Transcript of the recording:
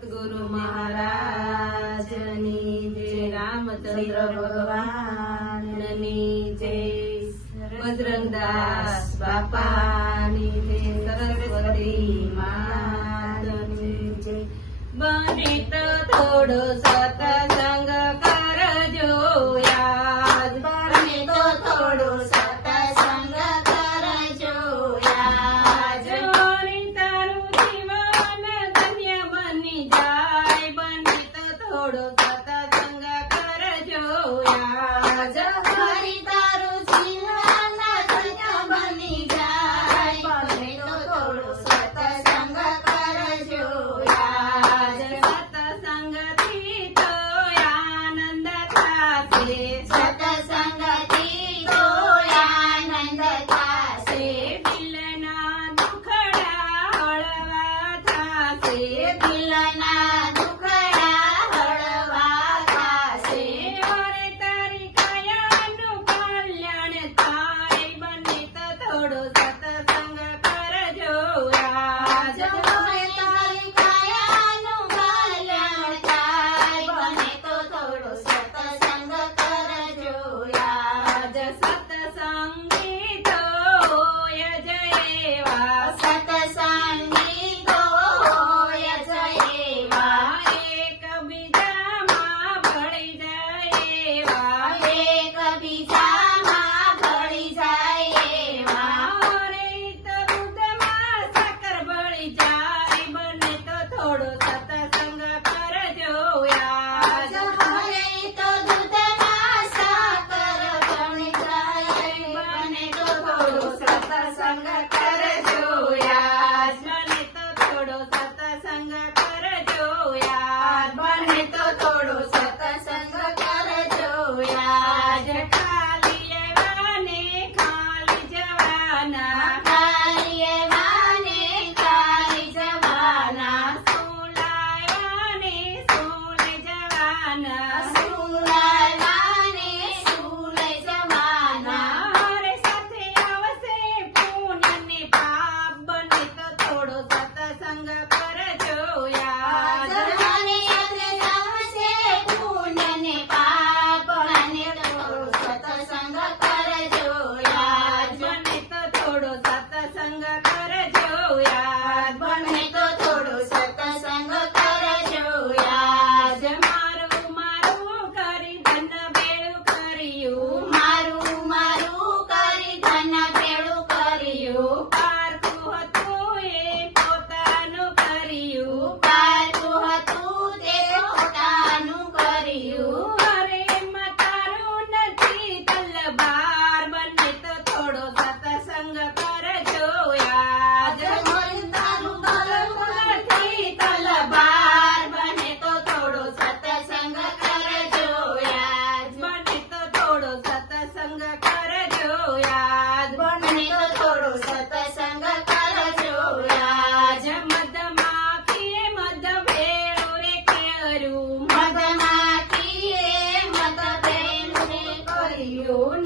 સતગુરુ મહારાજની જય, રામચંદ્ર ભગવાનની જય, બજરંગદાસ બાપાની જય, સરસ્વતી માતાની જય. બને તો થોડો સત્સંગ કરજો યાદ, બને તો થોડો સત્સંગ કરજો યાદ. જોરી તારું જીવન ધન્ય બની જાય, બને તો થોડો સત્સંગ કરજો યાદ. હરી તારું જીવન ધન્ય બની જાય, બને તો થોડો સત્સંગ કરજો યાદ. સત્સંગથી તો આનંદ થશે, સત્સંગથી તો આનંદ થશે. દિલના દુખડા હળવા થશે, દિલના દુખડા હળવા થશે. અરે તારી કાયાનું કલ્યાણ થાય, બને તો થોડો સત્સંગ કરજો યાદ. તારી કાયાનું કલ્યાણ થાય, બને તો થોડો સત્સંગ કરજો યાદ. સત્સંગી તો હોય જ એવા, સત્સંગી તો હોય જ એવા. એકબીજામાં ભળી જાય એવા, એકબીજામાં ભળી જાય એવા. અરે તો દૂધમાં સાકર ભળી જાય, બને તો થોડો સત્સંગ કરજો યાદ. હરે તો દૂધમાં સાકર ભળી જાય, બને તો થોડો સત્સંગ કરજો યાદ. બને તો થોડો સત્સંગ કરજો યાદ, બને તો થોડો સત્સંગ કરજો યાદ. ખાલી એવાને ખાલી જવાના, ખાલી એવાને ખાલી જવાના. સુલાવાને સુલે જવાના, સુલાવાને સુલે જવાના. અરે સાથે આવશે પુણ્યને પાપ, બને તો થોડો સત્સંગ કરજો યાદ. અને સાથે આવશે પુણ્યને પાપ, બને તો થોડો સત્સંગ કરજો યાદ. બને તો થોડો સત્સંગ કરજો યાદ, બને તો થોડો સત્સંગ કરજો યાદ. મારું મારું કરી ધન ભેળું કર્યું, મારું મારું કરી ધન ભેળું કર્યું. પારકું હતું એ પોતાનું કર્યું, પારકું હતું તે પોતાનું કર્યું. અરે એમાં તારું નથી તલવાર, બને તો થોડો સત્સંગ કરજો યાદ. તારું નથી તલવાર, બને તો થોડો સત્સંગ કરજો યાદ. બને તો થોડો સત્સંગ કરજો યાદ, બને તો થોડો સત્સંગ કરજો યાદ. મધમાખીએ મધ ભેળું રે કર્યું, મધમાખીએ મધ ભેળું રે કર્યું.